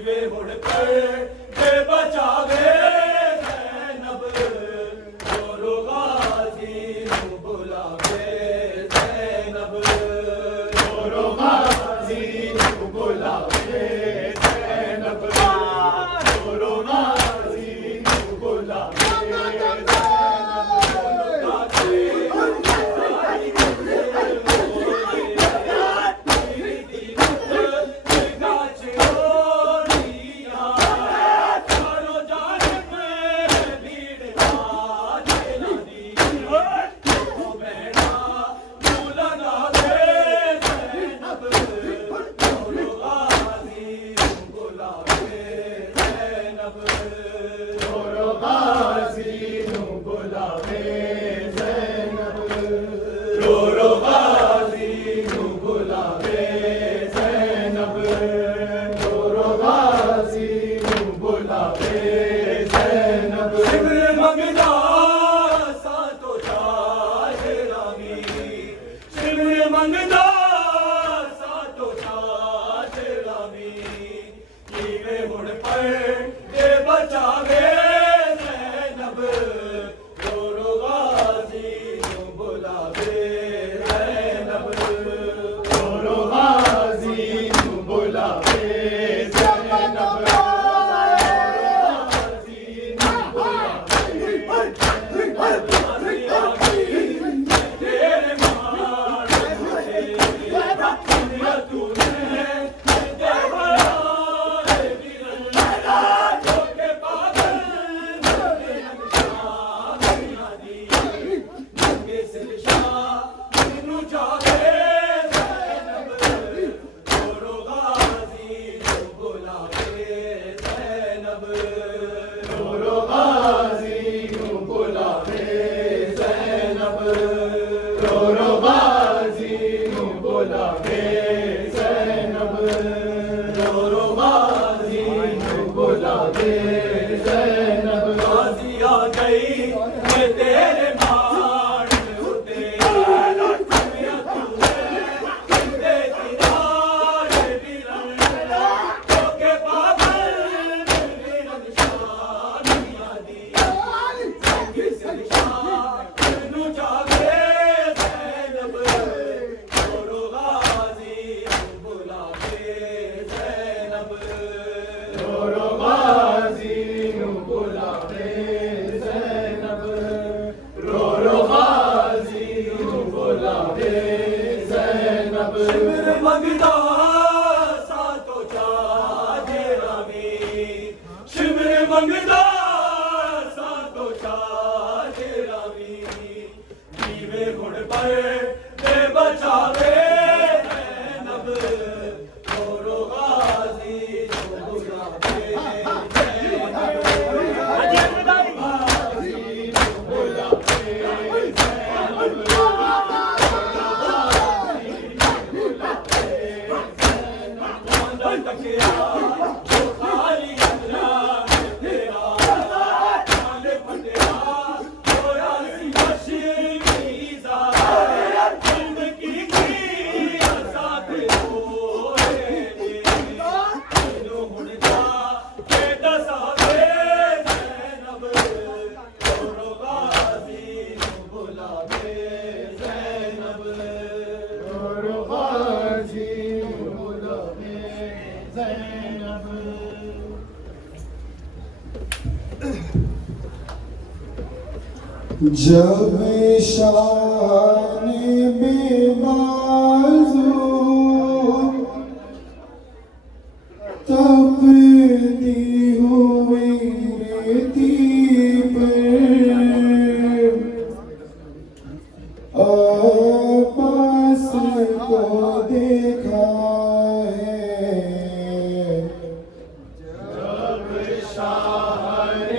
जीवे मुड़ पर दे बचावे ज़ैनब जोरो गाजी नू बुलावे ज़ैनब जोरो गाजी नू बुलावे ज़ैनब जोरो गाजी नू बुलावे जब शान बेबाज़ू तपती हुई रेती पर आपास को देखा है। जब शान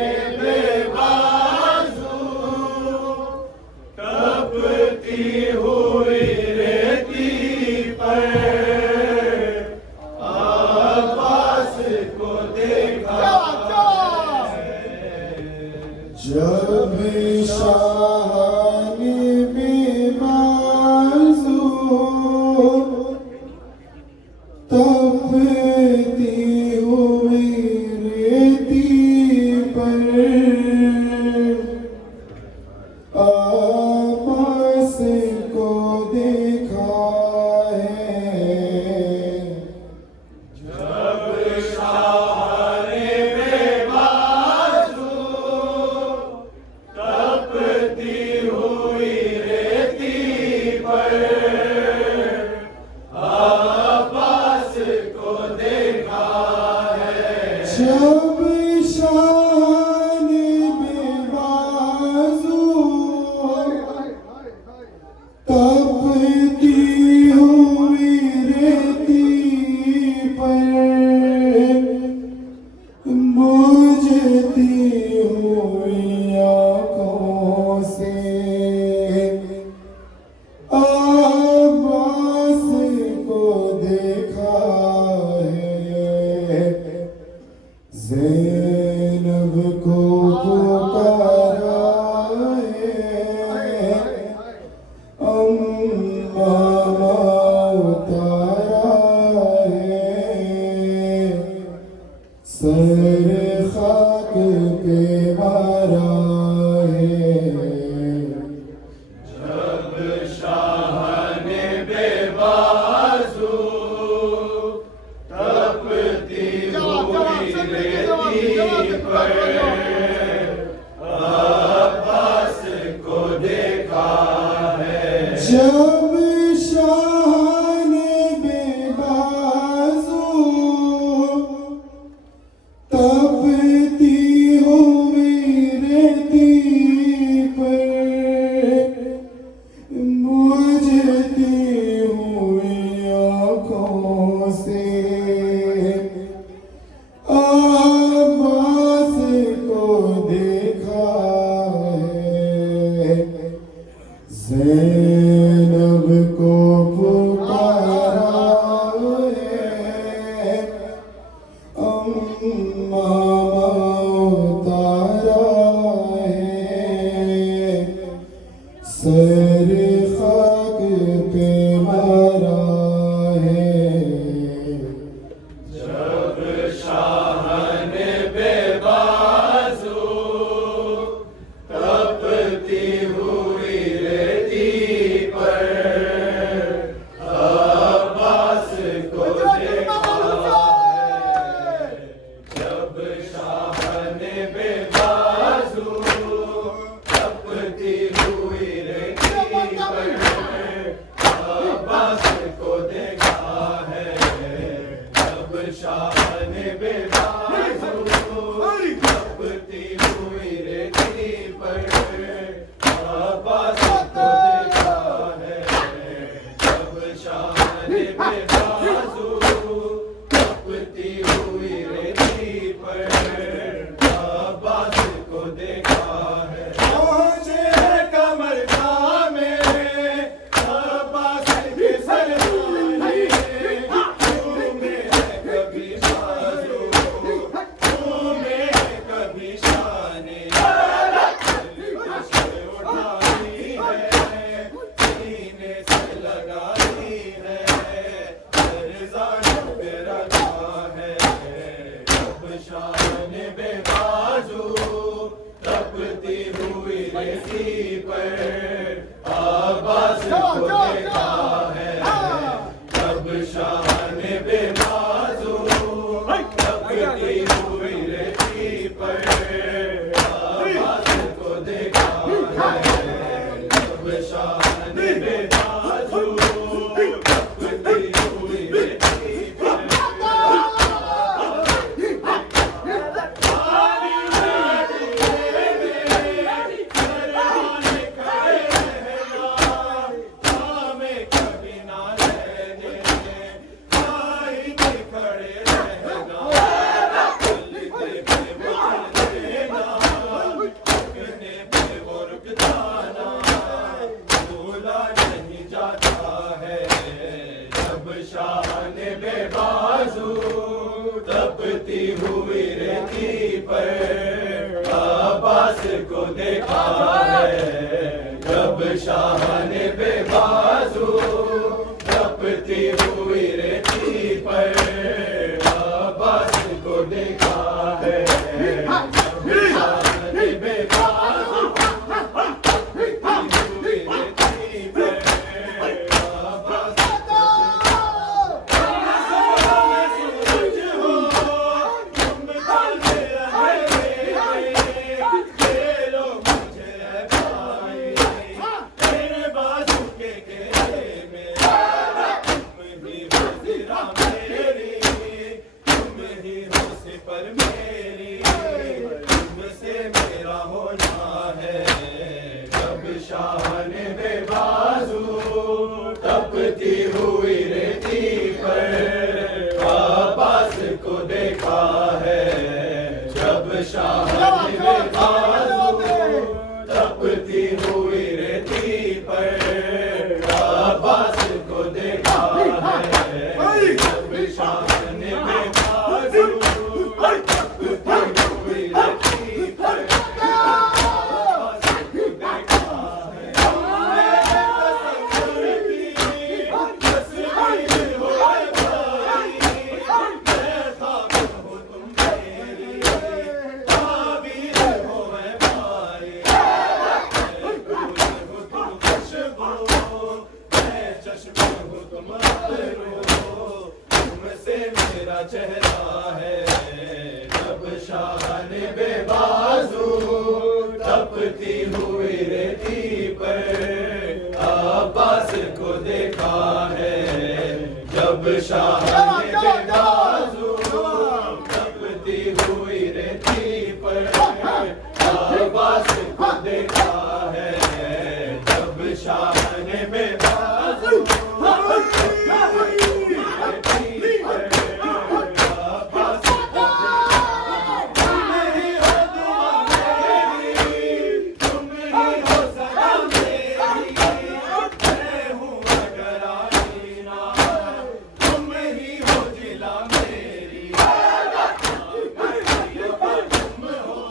हुई रेती पर आवाज़ को देखा जब शान बेबाज़ू तपती हुई जब शान बेबाजू तपती हुई रेती पर बुझती हुई आँखों से अब्बास को देखा है, ज़ैनब को पुकारा है, अम्मा उतारा है, सर खाक पे मारा है। जब शाह ने बेबाजू तपती हुई रेती पर अब्बास को देखा है। जब शाह ने बेबाजू तपती हुई रेती पर बुझती हुई आँखों से अब्बास को देखा है, ज़ैनब को पुकारा है, अम्मा उतारा है, सर खाक पे मारा है। जब शाह ने बेबाजू तपती हुई रेती पर अब्बास को देखा है। जब शाह ने बेबाजू तपती हुई रेती पर अब्बास को देखा है। जब शाह ने बेबाजू तपती हुई रेती पर अब्बास को देखा है। जब शाह ने बेबाजू तपती हुई रेती पर अब्बास को देखा है। पहुंचे कमर में अब्बास की सरदारी, झूमे कभी बाजू, झूमे कभी शाने, उठाई है, सीने से लगाई है, रज़ान पे रखा है। जब शाह ने बेबाजू तपती हुई रेती पर अब्बास को देखा है। जब शाह ने बेबाजू तपती हुई रेती पर अब्बास को देखा है। जब शाह ने बेबाजू तपती हुई रेती पर तपती हुई रेती पर अब्बास को देखा है। जब शाह ने बेबाजू तपती हुई रेती पर अब्बास को देखा है। जब शाह ने बेबाजू तपती हुई रेती पर अब्बास को के पर मेरी तुमसे मेरा होना है। जब शान बेबाजू तपती हुई रेती पर अब्बास को देखा है। जब शान बेबाजू तपती हुई रेती पर अब्बास को देखा है। जब शान बेबाजू तपती हुई रेती पर अब्बास को देखा है। तसव्वुर की तस्वीर हो भाई, मैं ख्वाब हूँ तुम मेरी ताबीर हो भाई। मैं फूल हूँ तुम खुशबू, मैं चश्मा हूँ तुम अबरू, तुमसे मेरा चेहरा है। जब शान बेबाजू तपती हुई रेती पर अब्बास को देखा है। जब शान बेबाजू तपती हुई रेती पर अब्बास को देखा है। जब शान बेबाजू तपती हुई रेती पर अब्बास को देखा है। तुम ही हो दुआ मेरी, तुम ही हो सदा मेरी, मैं हूँ अगर आईना, तुम ही हो जिला मेरी। तुम हो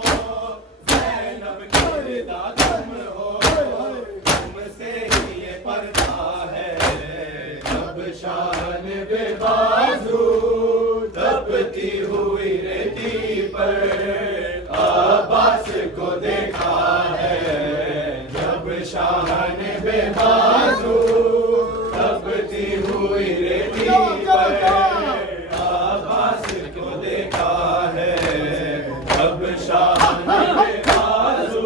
ज़ैनब की रिदा, तुम हो, तुमसे ही ये पर्दा है। जब शान बेबाजू तपती हुई रेती पर अब्बास को देखा है। जब शान बेबाजू तपती हुई रेती पर अब्बास को देखा है। जब शान बेबाजू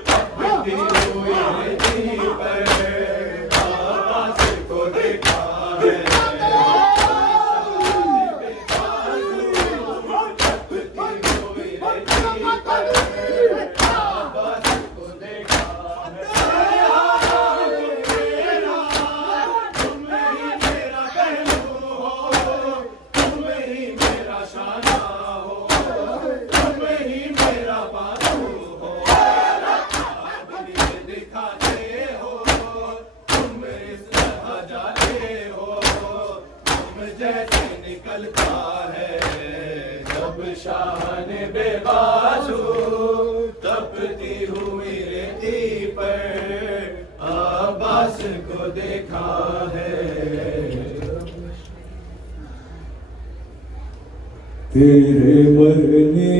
तपती हुई रेती पर अब्बास को देखा है। जैसे निकलता है। जब शान बेबाजू तपती हुई रेती पर अब्बास को देखा है। तेरे मरने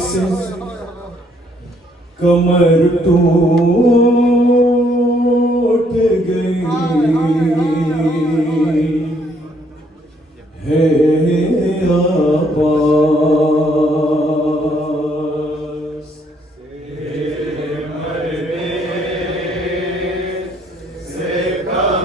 से कमर टूट गई है अब्बास। तेरे मरने से कमर टूट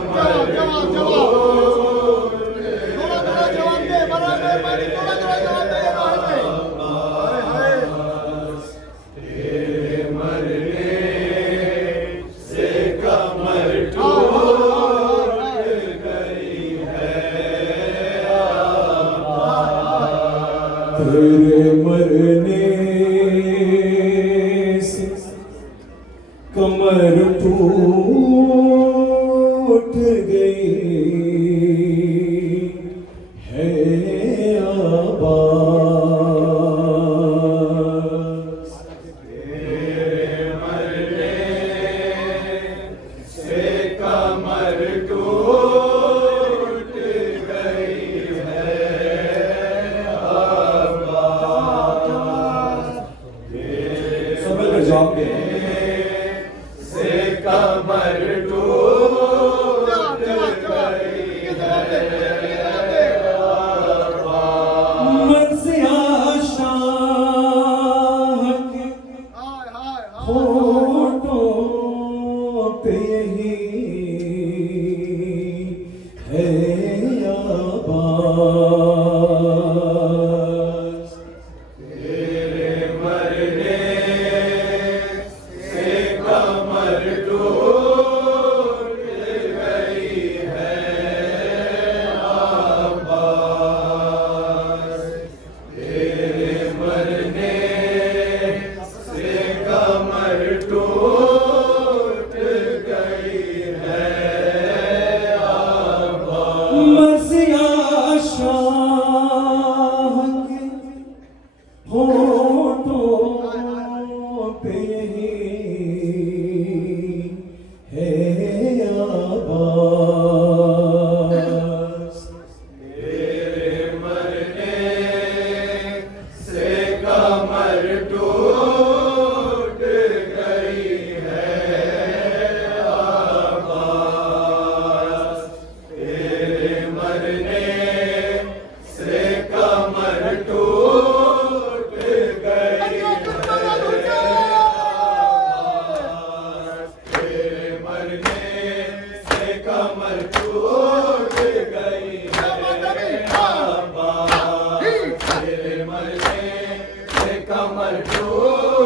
तेरे मरने से कमर टूट गई है अब्बास। तेरे मरने से कमर टूट गई है अब्बास। तेरे मरने से कमर टूट गई है अब्बास।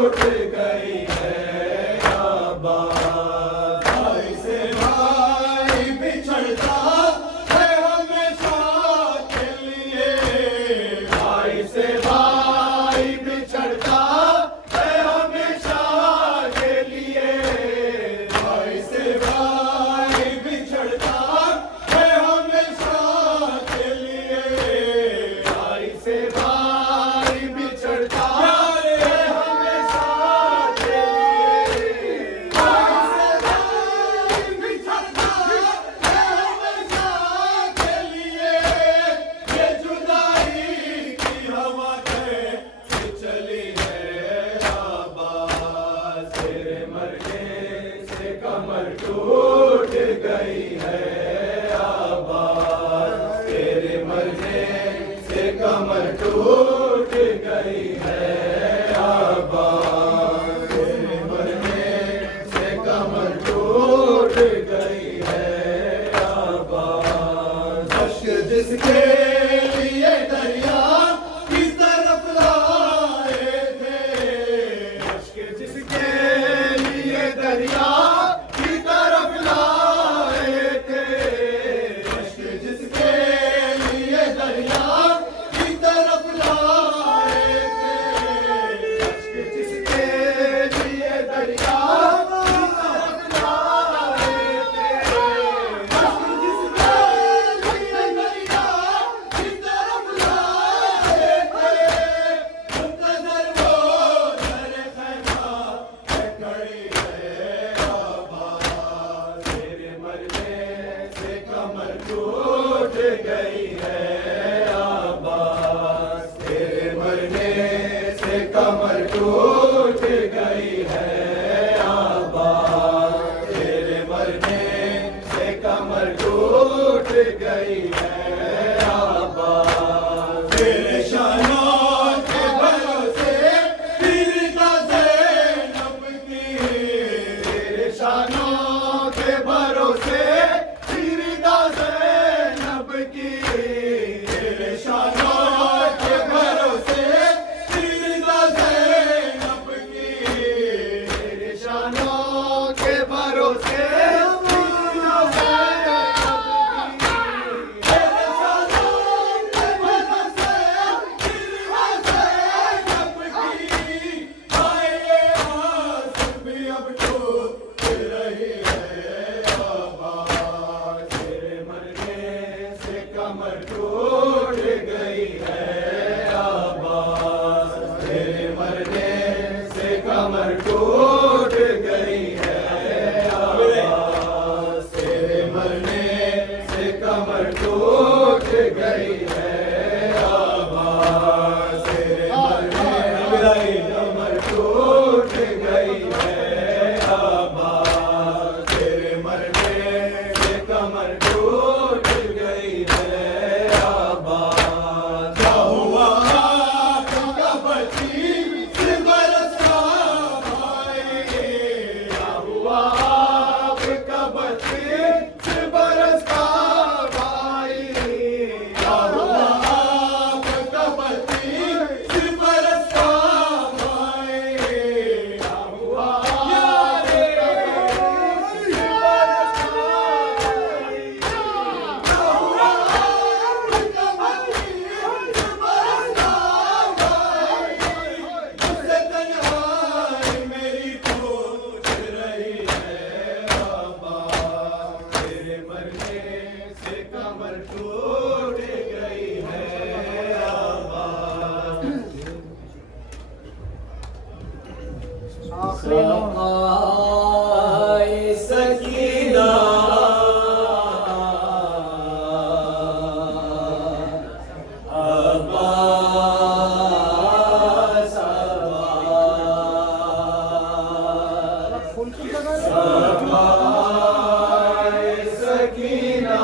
टूट गई है आबाद। भाई से भाई बिछड़ता है हमेशा के लिए, भाई से भाई बिछड़ता है हमेशा के लिए, भाई से भाई बिछड़ता है हमेशा के लिए, भाई से भाई बिछड़ता है हमेशा के लिए, भाई से भाई बिछड़ता है हमेशा के लिए। ये जुदाई की हवा कैसे चली है आबाद, तेरे मरने से कमर टूट गई है आबाद, तेरे मरने से कमर टूट गई है आबाद, तेरे मरने से कमर टूट गई है आबाद। अश्क जिसके लिए दरिया की तरफ लाए थे, अश्क जिसके लिए दरिया की तरफ लाए थे, अश्क जिसके लिए दरिया की तरफ लाए थे, अश्क जिसके लिए दरिया की तरफ लाए थे, अश्क जिसके लिए दरिया की तरफ लाए थे। मुंतज़र वो दर खैमा है खड़ी है आबाद, तेरे मरने से कमर टूट गई है आबाद, तेरे मरने से कमर टूट गई है आबाद, तेरे मरने से कमर टूट गई है आबाद। तेरे शानों के भरोसे फिरता ज़ैनब की, तेरे शानों के भरोसे फिरता ज़ैनब की, तेरे शानों के भरोसे फिरता ज़ैनब की, तेरे शानों के भरोसे फिरता ज़ैनब की, तेरे शानों के भरोसे फिरता ज़ैनब की। हाय ये आस भी अब टूट रही है आबाद, तेरे मरने से कमर टूट गई है आबाद, तेरे मरने से कमर टूट गई है आबाद, तेरे मरने से कमर टूट गई है आबाद, तेरे मरने से कमर टूट गई है आबाद, तेरे मरने से कमर टूट गई है आबाद। क्या हुआ आपका बची से बरसा भाई, क्या हुआ आपका बची से बरसा भाई, क्या हुआ आपका बची से बरसा भाई, क्या हुआ आपका बची से बरसा भाई, क्या हुआ आपका बची से बरसा भाई। उससे तन्हाई मेरी पूछ रही है आबाद, तेरे मरने से कमर टूट गई है आबाद। आए सकीना अब्बास आए सकीना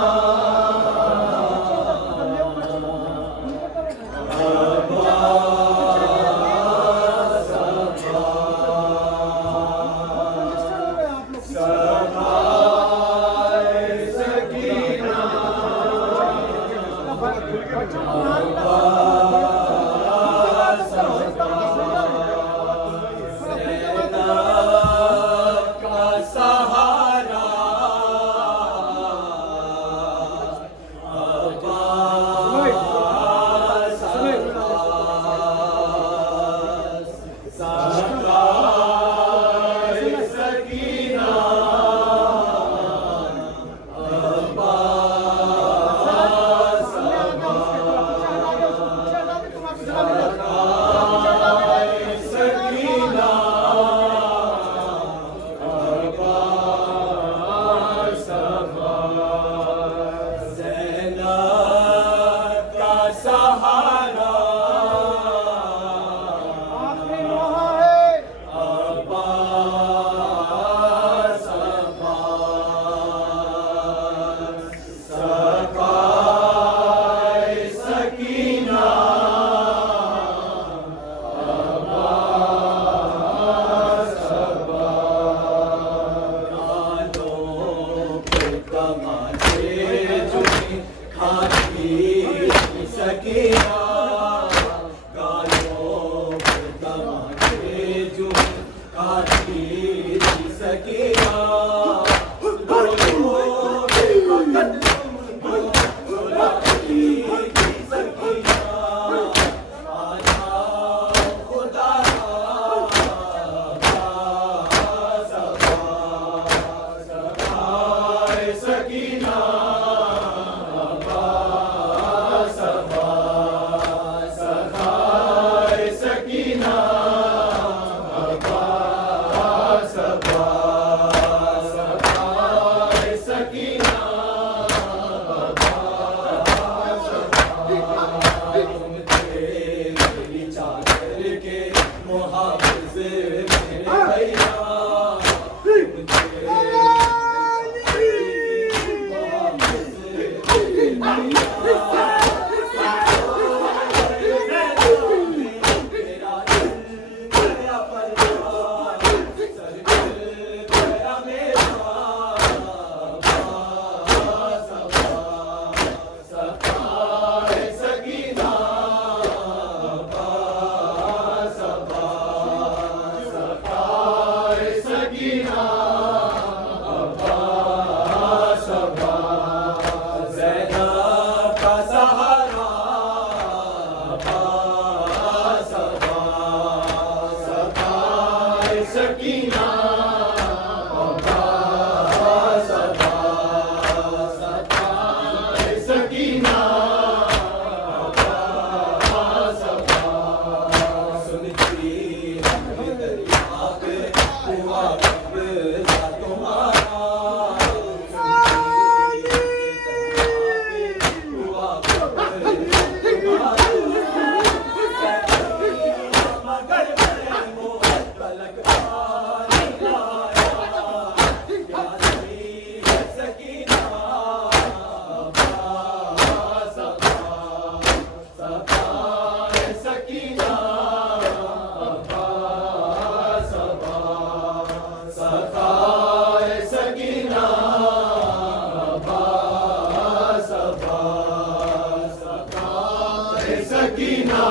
सकीना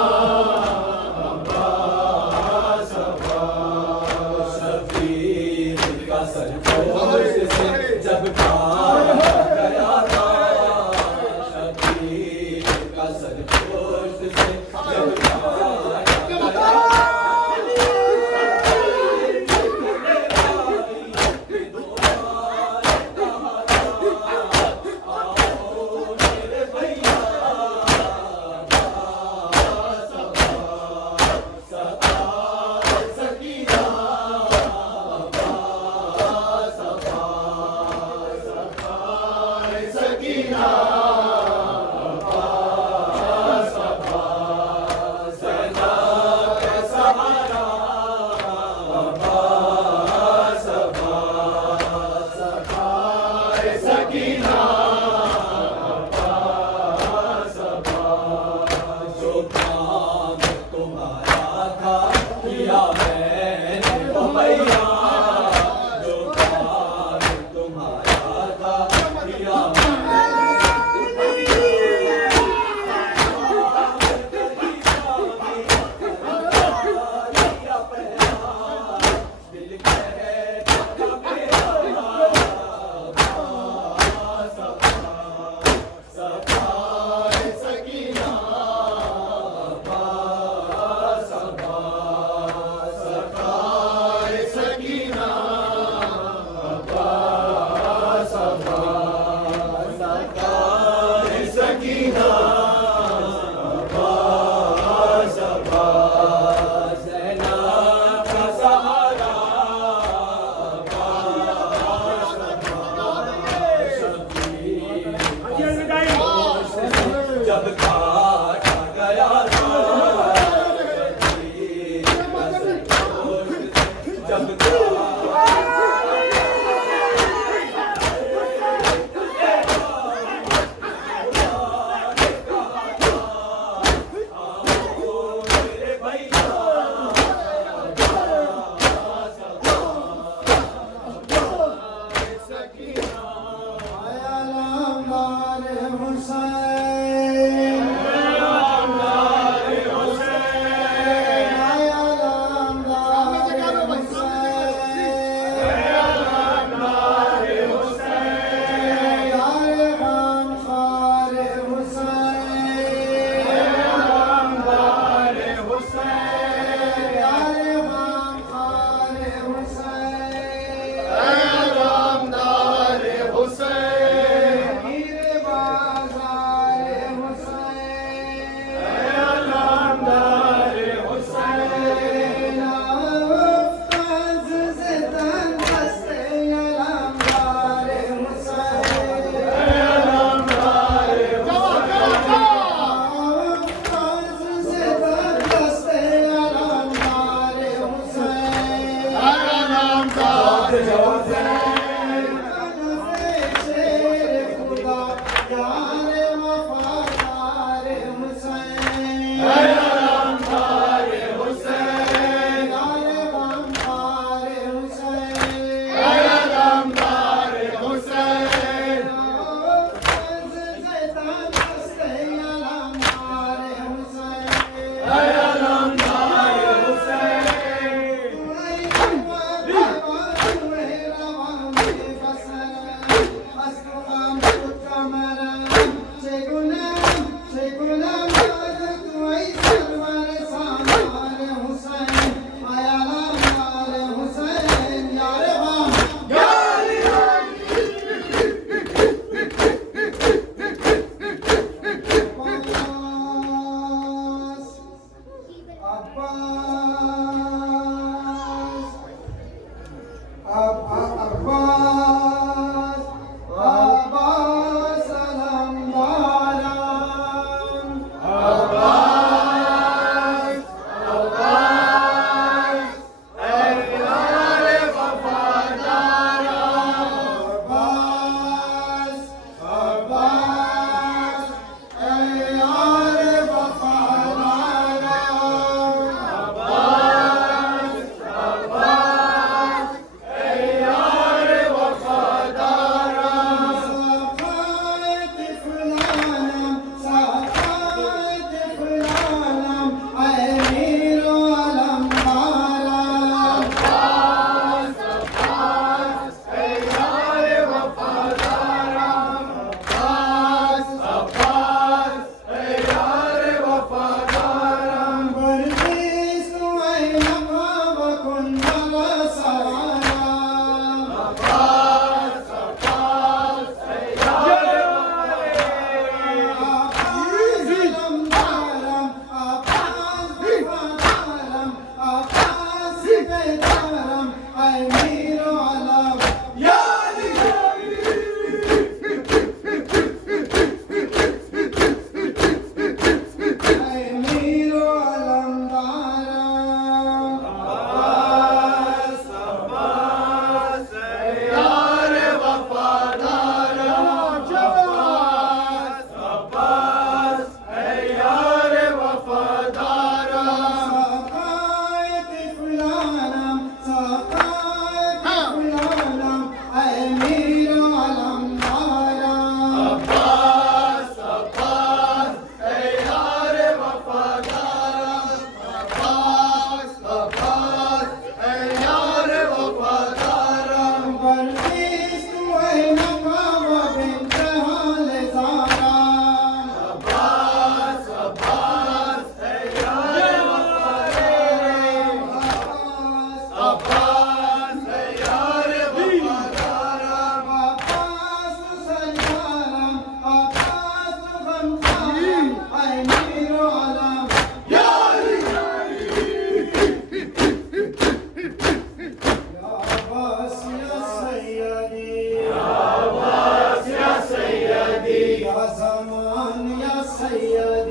अब्बास अब्बास शबीर का सरगोश से जब काटा गया था, शबीर का सरगोश से जब काटा गया सकीना अब्बास अब्बास सना का सहारा अब्बास अब्बास सकीना अब्बास अब्बास जो काम तुम्हारा था किया मैंने ओ भैया, जो काम तुम्हारा था किया सकीना अब्बास अब्बास सकीना अब्बास अब्बास सकीना अब्बास अब्बास सेना का सहारा जब काटा गया था, शबीर का सरगोश से जब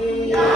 या